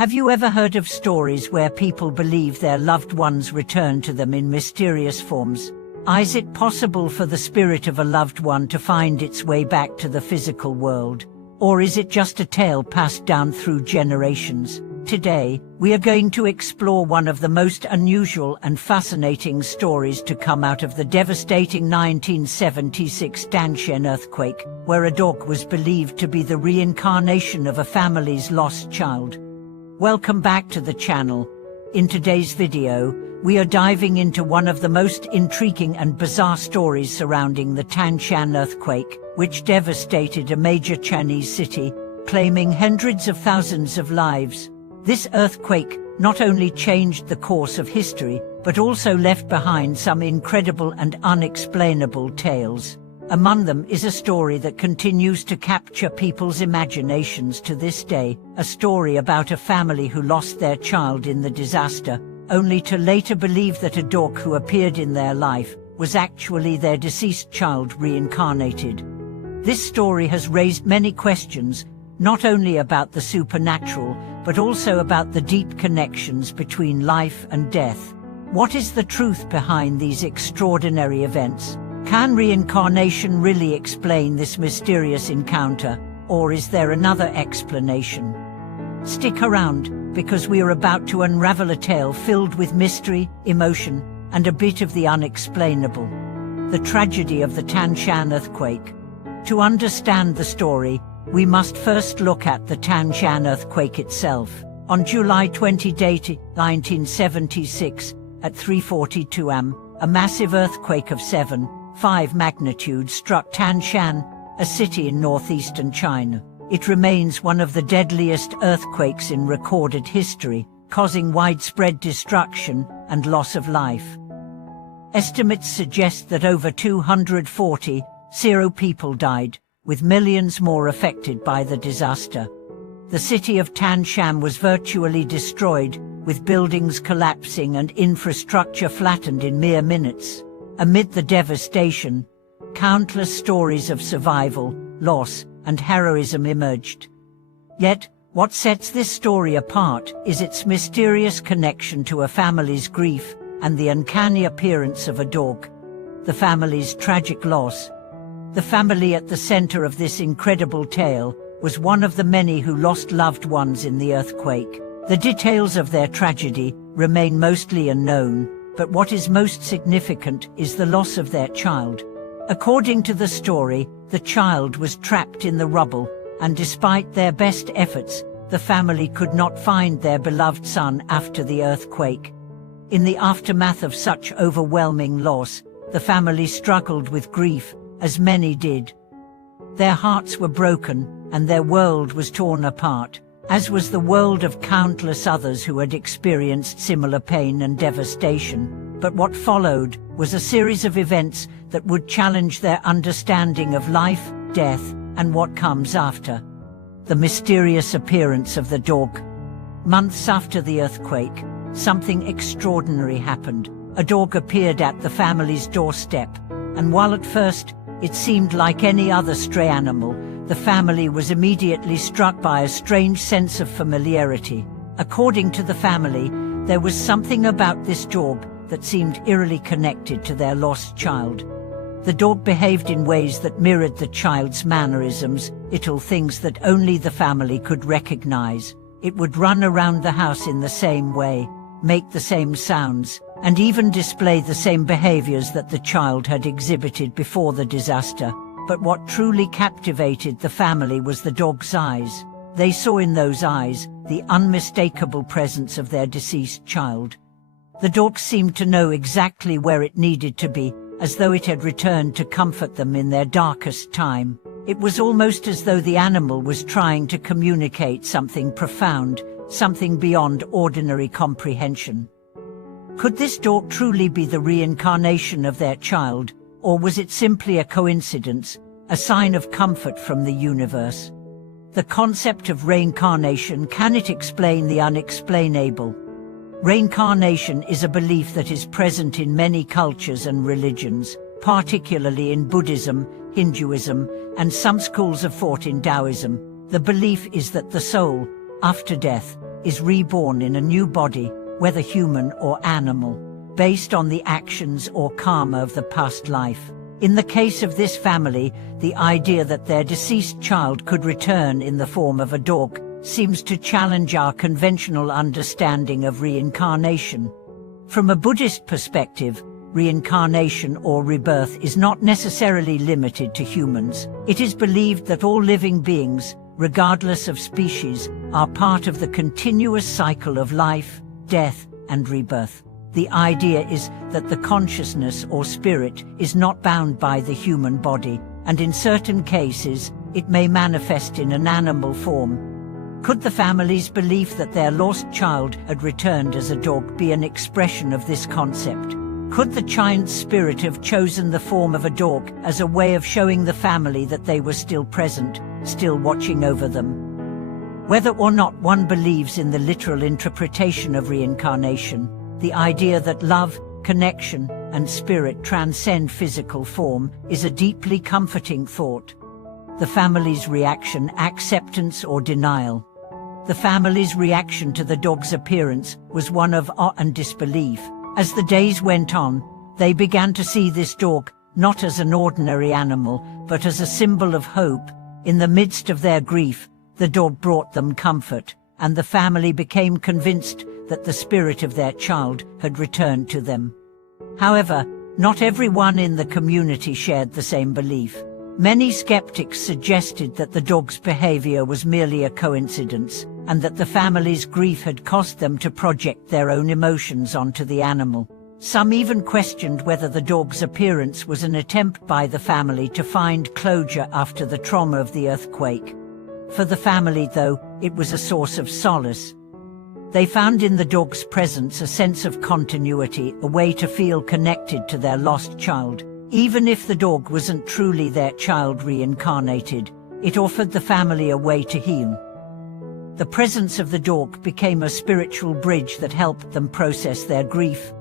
Have you ever heard of stories where people believe their loved ones return to them in mysterious forms? Is it possible for the spirit of a loved one to find its way back to the physical world? Or is it just a tale passed down through generations? Today, we are going to explore one of the most unusual and fascinating stories to come out of the devastating 1976 Tangshan earthquake, where a dog was believed to be the reincarnation of a family's lost child. Welcome back to the channel. In today's video, we are diving into one of the most intriguing and bizarre stories surrounding the Tangshan earthquake, which devastated a major Chinese city, claiming hundreds of thousands of lives. This earthquake not only changed the course of history, but also left behind some incredible and unexplainable tales. Among them is a story that continues to capture people's imaginations to this day, a story about a family who lost their child in the disaster, only to later believe that a dog who appeared in their life was actually their deceased child reincarnated. This story has raised many questions, not only about the supernatural, but also about the deep connections between life and death. What is the truth behind these extraordinary events? Can reincarnation really explain this mysterious encounter, or is there another explanation? Stick around, because we are about to unravel a tale filled with mystery, emotion, and a bit of the unexplainable. The tragedy of the Tangshan earthquake. To understand the story, we must first look at the Tangshan earthquake itself. On July 20, 1976, at 3:42 am, a massive earthquake of 7.5 magnitude struck Tangshan, a city in northeastern China. It remains one of the deadliest earthquakes in recorded history, causing widespread destruction and loss of life. Estimates suggest that over 240 people died, with millions more affected by the disaster. The city of Tangshan was virtually destroyed, with buildings collapsing and infrastructure flattened in mere minutes. Amid the devastation, countless stories of survival, loss, and heroism emerged. Yet, what sets this story apart is its mysterious connection to a family's grief and the uncanny appearance of a dog. The family's tragic loss. The family at the center of this incredible tale was one of the many who lost loved ones in the earthquake. The details of their tragedy remain mostly unknown, but what is most significant is the loss of their child. According to the story, the child was trapped in the rubble, and despite their best efforts, the family could not find their beloved son after the earthquake. In the aftermath of such overwhelming loss, the family struggled with grief, as many did. Their hearts were broken, and their world was torn apart, as was the world of countless others who had experienced similar pain and devastation. But what followed was a series of events that would challenge their understanding of life, death, and what comes after. The mysterious appearance of the dog. Months after the earthquake, something extraordinary happened. A dog appeared at the family's doorstep, and while at first it seemed like any other stray animal, the family was immediately struck by a strange sense of familiarity. According to the family, there was something about this dog that seemed eerily connected to their lost child. The dog behaved in ways that mirrored the child's mannerisms, little things that only the family could recognize. It would run around the house in the same way, make the same sounds, and even display the same behaviors that the child had exhibited before the disaster. But what truly captivated the family was the dog's eyes. They saw in those eyes the unmistakable presence of their deceased child. The dog seemed to know exactly where it needed to be, as though it had returned to comfort them in their darkest time. It was almost as though the animal was trying to communicate something profound, something beyond ordinary comprehension. Could this dog truly be the reincarnation of their child, or was it simply a coincidence, a sign of comfort from the universe? The concept of reincarnation, can it explain the unexplainable? Reincarnation is a belief that is present in many cultures and religions, particularly in Buddhism, Hinduism, and some schools of thought in Taoism. The belief is that the soul, after death, is reborn in a new body, whether human or animal, based on the actions or karma of the past life. In the case of this family, the idea that their deceased child could return in the form of a dog seems to challenge our conventional understanding of reincarnation. From a Buddhist perspective, reincarnation or rebirth is not necessarily limited to humans. It is believed that all living beings, regardless of species, are part of the continuous cycle of life, death, and rebirth. The idea is that the consciousness or spirit is not bound by the human body, and in certain cases, it may manifest in an animal form. Could the family's belief that their lost child had returned as a dog be an expression of this concept? Could the child's spirit have chosen the form of a dog as a way of showing the family that they were still present, still watching over them? Whether or not one believes in the literal interpretation of reincarnation, the idea that love, connection, and spirit transcend physical form is a deeply comforting thought. The family's reaction: acceptance or denial. The family's reaction to the dog's appearance was one of awe and disbelief. As the days went on, they began to see this dog not as an ordinary animal, but as a symbol of hope. In the midst of their grief, the dog brought them comfort, and the family became convinced that the spirit of their child had returned to them. However, not everyone in the community shared the same belief. Many skeptics suggested that the dog's behavior was merely a coincidence, and that the family's grief had caused them to project their own emotions onto the animal. Some even questioned whether the dog's appearance was an attempt by the family to find closure after the trauma of the earthquake. For the family, though, it was a source of solace. They found in the dog's presence a sense of continuity, a way to feel connected to their lost child. Even if the dog wasn't truly their child reincarnated, it offered the family a way to heal. The presence of the dog became a spiritual bridge that helped them process their grief,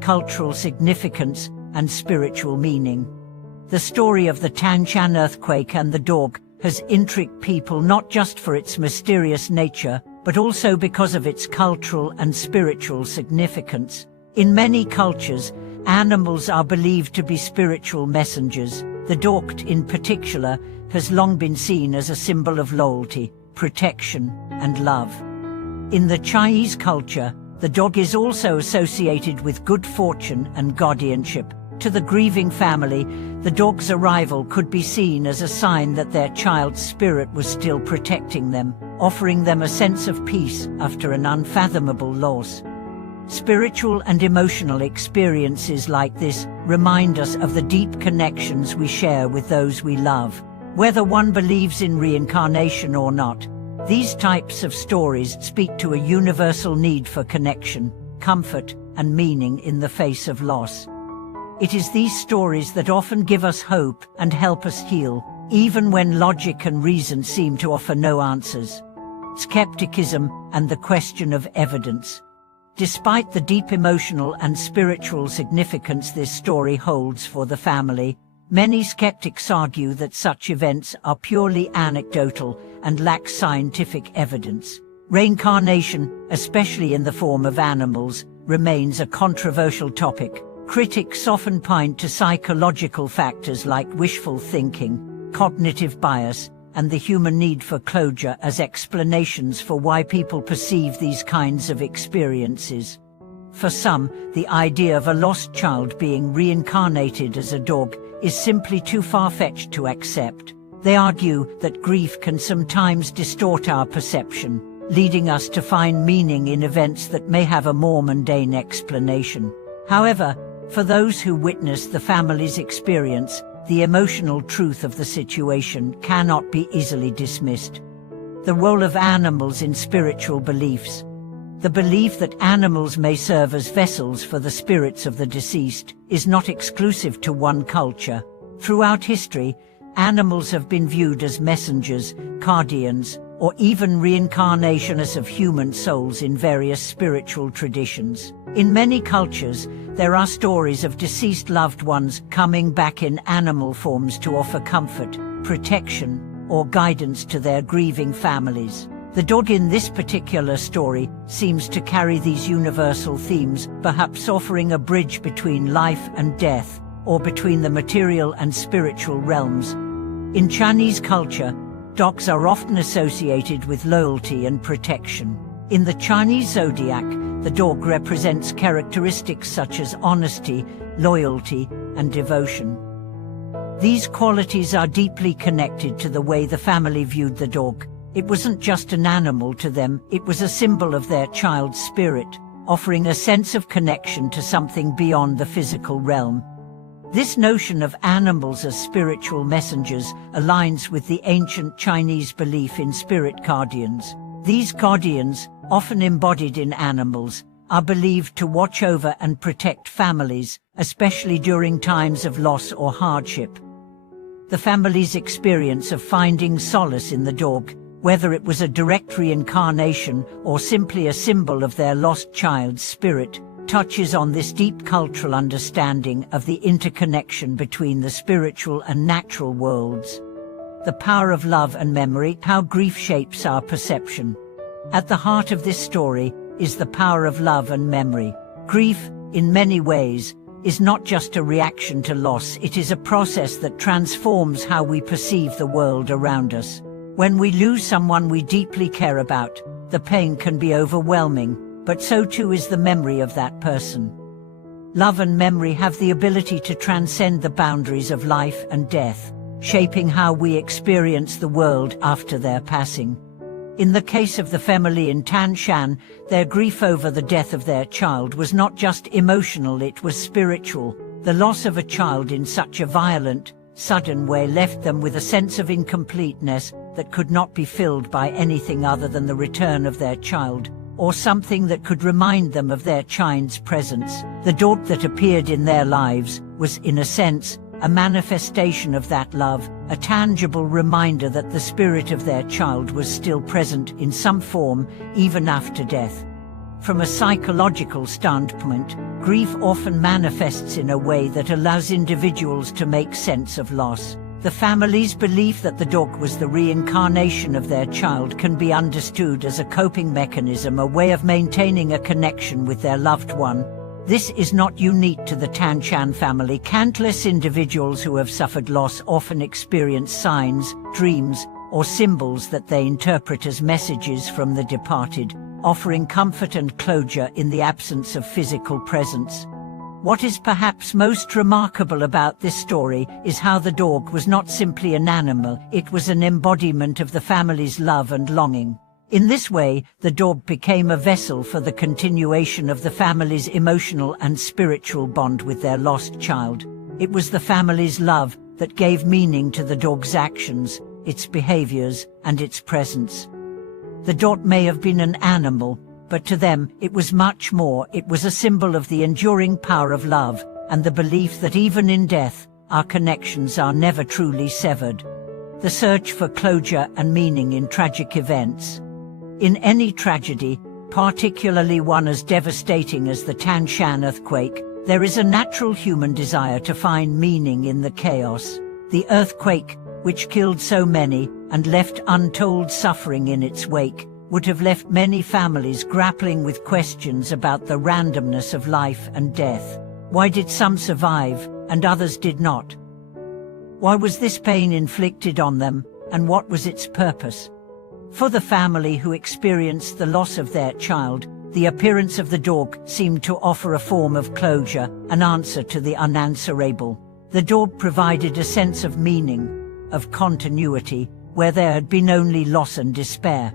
cultural significance, and spiritual meaning. The story of the Tangshan earthquake and the dog has intrigued people not just for its mysterious nature, but also because of its cultural and spiritual significance. In many cultures, animals are believed to be spiritual messengers. The dog, in particular, has long been seen as a symbol of loyalty, protection, and love. In the Chinese culture, the dog is also associated with good fortune and guardianship. To the grieving family, the dog's arrival could be seen as a sign that their child's spirit was still protecting them, offering them a sense of peace after an unfathomable loss. Spiritual and emotional experiences like this remind us of the deep connections we share with those we love. Whether one believes in reincarnation or not, these types of stories speak to a universal need for connection, comfort, and meaning in the face of loss. It is these stories that often give us hope and help us heal, even when logic and reason seem to offer no answers. Skepticism and the question of evidence. Despite the deep emotional and spiritual significance this story holds for the family, many skeptics argue that such events are purely anecdotal and lack scientific evidence. Reincarnation, especially in the form of animals, remains a controversial topic. Critics often point to psychological factors like wishful thinking, cognitive bias, and the human need for closure as explanations for why people perceive these kinds of experiences. For some, the idea of a lost child being reincarnated as a dog is simply too far-fetched to accept. They argue that grief can sometimes distort our perception, leading us to find meaning in events that may have a more mundane explanation. However, for those who witness the family's experience, the emotional truth of the situation cannot be easily dismissed. The role of animals in spiritual beliefs. The belief that animals may serve as vessels for the spirits of the deceased is not exclusive to one culture. Throughout history, animals have been viewed as messengers, guardians, or even reincarnationists of human souls in various spiritual traditions. In many cultures, there are stories of deceased loved ones coming back in animal forms to offer comfort, protection, or guidance to their grieving families. The dog in this particular story seems to carry these universal themes, perhaps offering a bridge between life and death, or between the material and spiritual realms. In Chinese culture, dogs are often associated with loyalty and protection. In the Chinese zodiac, the dog represents characteristics such as honesty, loyalty, and devotion. These qualities are deeply connected to the way the family viewed the dog. It wasn't just an animal to them, it was a symbol of their child's spirit, offering a sense of connection to something beyond the physical realm. This notion of animals as spiritual messengers aligns with the ancient Chinese belief in spirit guardians. These guardians, often embodied in animals, are believed to watch over and protect families, especially during times of loss or hardship. The family's experience of finding solace in the dog, whether it was a direct reincarnation or simply a symbol of their lost child's spirit, touches on this deep cultural understanding of the interconnection between the spiritual and natural worlds. The power of love and memory, how grief shapes our perception. At the heart of this story is the power of love and memory. Grief, in many ways, is not just a reaction to loss, it is a process that transforms how we perceive the world around us. When we lose someone we deeply care about, the pain can be overwhelming, but so too is the memory of that person. Love and memory have the ability to transcend the boundaries of life and death, shaping how we experience the world after their passing. In the case of the family in Tangshan, their grief over the death of their child was not just emotional, it was spiritual. The loss of a child in such a violent, sudden way left them with a sense of incompleteness that could not be filled by anything other than the return of their child, or something that could remind them of their child's presence. The dog that appeared in their lives was, in a sense, a manifestation of that love, a tangible reminder that the spirit of their child was still present in some form, even after death. From a psychological standpoint, grief often manifests in a way that allows individuals to make sense of loss. The family's belief that the dog was the reincarnation of their child can be understood as a coping mechanism, a way of maintaining a connection with their loved one. This is not unique to the Tangshan family. Countless individuals who have suffered loss often experience signs, dreams, or symbols that they interpret as messages from the departed, offering comfort and closure in the absence of physical presence. What is perhaps most remarkable about this story is how the dog was not simply an animal, it was an embodiment of the family's love and longing. In this way, the dog became a vessel for the continuation of the family's emotional and spiritual bond with their lost child. It was the family's love that gave meaning to the dog's actions, its behaviors, and its presence. The dog may have been an animal, but to them it was much more. It was a symbol of the enduring power of love, and the belief that even in death, our connections are never truly severed. The search for closure and meaning in tragic events. In any tragedy, particularly one as devastating as the Tangshan earthquake, there is a natural human desire to find meaning in the chaos. The earthquake, which killed so many and left untold suffering in its wake, would have left many families grappling with questions about the randomness of life and death. Why did some survive and others did not? Why was this pain inflicted on them, and what was its purpose? For the family who experienced the loss of their child, the appearance of the dog seemed to offer a form of closure, an answer to the unanswerable. The dog provided a sense of meaning, of continuity, where there had been only loss and despair.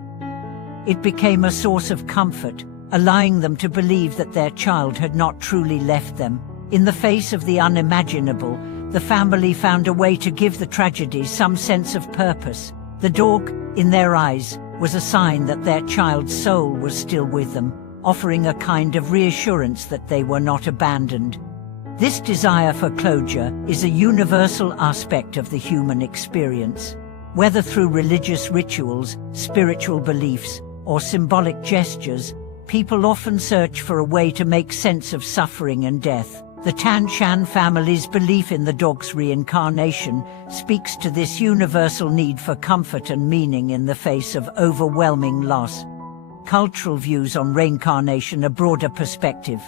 It became a source of comfort, allowing them to believe that their child had not truly left them. In the face of the unimaginable, the family found a way to give the tragedy some sense of purpose. The dog, in their eyes, was a sign that their child's soul was still with them, offering a kind of reassurance that they were not abandoned. This desire for closure is a universal aspect of the human experience. Whether through religious rituals, spiritual beliefs, or symbolic gestures, people often search for a way to make sense of suffering and death. The Tangshan family's belief in the dog's reincarnation speaks to this universal need for comfort and meaning in the face of overwhelming loss. Cultural views on reincarnation: a broader perspective.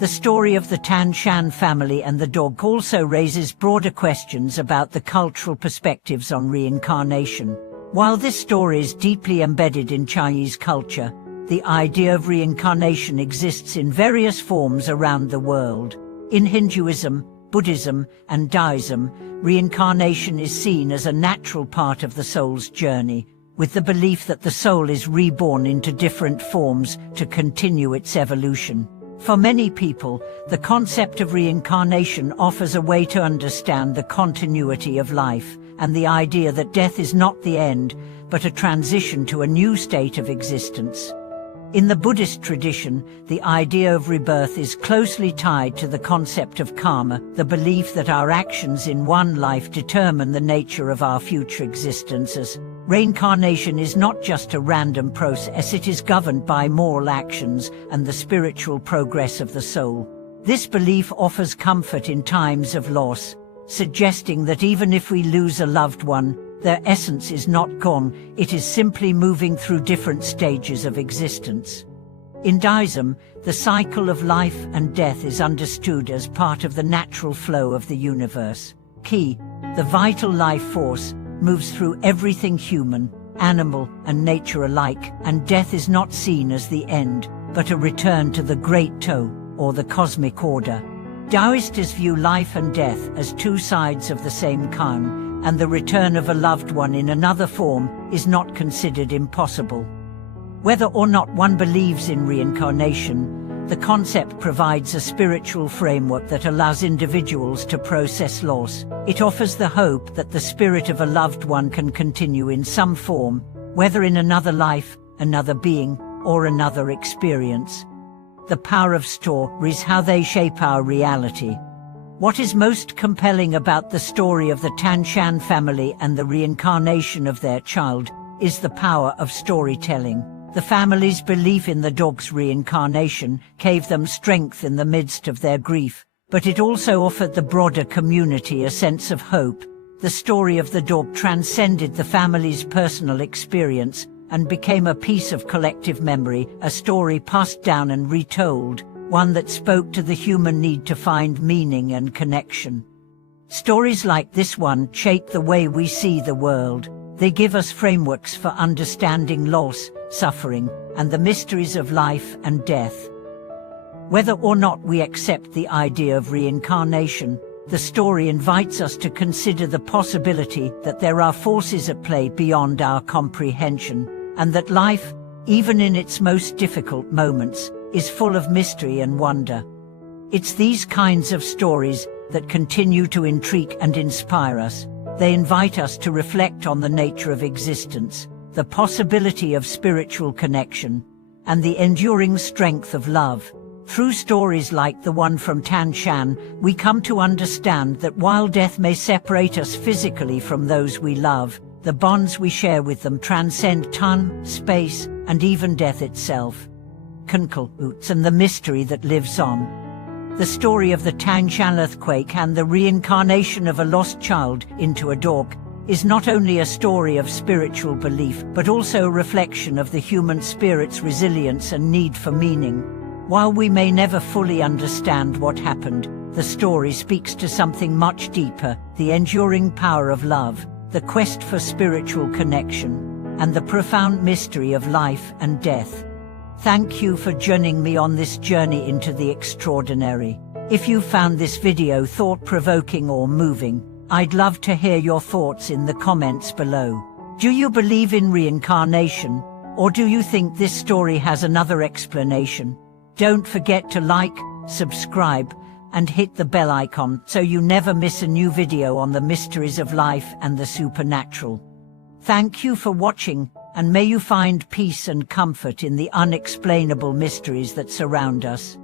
The story of the Tangshan family and the dog also raises broader questions about the cultural perspectives on reincarnation. While this story is deeply embedded in Chinese culture, the idea of reincarnation exists in various forms around the world. In Hinduism, Buddhism, and Taoism, reincarnation is seen as a natural part of the soul's journey, with the belief that the soul is reborn into different forms to continue its evolution. For many people, the concept of reincarnation offers a way to understand the continuity of life, and the idea that death is not the end, but a transition to a new state of existence. In the Buddhist tradition, the idea of rebirth is closely tied to the concept of karma, the belief that our actions in one life determine the nature of our future existences. Reincarnation is not just a random process, it is governed by moral actions and the spiritual progress of the soul. This belief offers comfort in times of loss, suggesting that even if we lose a loved one, their essence is not gone, it is simply moving through different stages of existence. In Taoism, the cycle of life and death is understood as part of the natural flow of the universe. Qi, the vital life force, moves through everything human, animal, and nature alike, and death is not seen as the end, but a return to the Great Toe, or the cosmic order. Taoists view life and death as two sides of the same coin, and the return of a loved one in another form is not considered impossible. Whether or not one believes in reincarnation, the concept provides a spiritual framework that allows individuals to process loss. It offers the hope that the spirit of a loved one can continue in some form, whether in another life, another being, or another experience. The power of stories: how they shape our reality. What is most compelling about the story of the Tangshan family and the reincarnation of their child is the power of storytelling. The family's belief in the dog's reincarnation gave them strength in the midst of their grief, but it also offered the broader community a sense of hope. The story of the dog transcended the family's personal experience and became a piece of collective memory, a story passed down and retold, one that spoke to the human need to find meaning and connection. Stories like this one shape the way we see the world. They give us frameworks for understanding loss, suffering, and the mysteries of life and death. Whether or not we accept the idea of reincarnation, the story invites us to consider the possibility that there are forces at play beyond our comprehension, and that life, even in its most difficult moments, is full of mystery and wonder. It's these kinds of stories that continue to intrigue and inspire us. They invite us to reflect on the nature of existence, the possibility of spiritual connection, and the enduring strength of love. Through stories like the one from Tangshan, we come to understand that while death may separate us physically from those we love, the bonds we share with them transcend time, space, and even death itself. And the mystery that lives on. The story of the Tangshan earthquake and the reincarnation of a lost child into a dog is not only a story of spiritual belief, but also a reflection of the human spirit's resilience and need for meaning. While we may never fully understand what happened, the story speaks to something much deeper: the enduring power of love, the quest for spiritual connection, and the profound mystery of life and death. Thank you for joining me on this journey into the extraordinary. If you found this video thought-provoking or moving, I'd love to hear your thoughts in the comments below. Do you believe in reincarnation, or do you think this story has another explanation? Don't forget to like, subscribe, and hit the bell icon so you never miss a new video on the mysteries of life and the supernatural. Thank you for watching, and may you find peace and comfort in the unexplainable mysteries that surround us.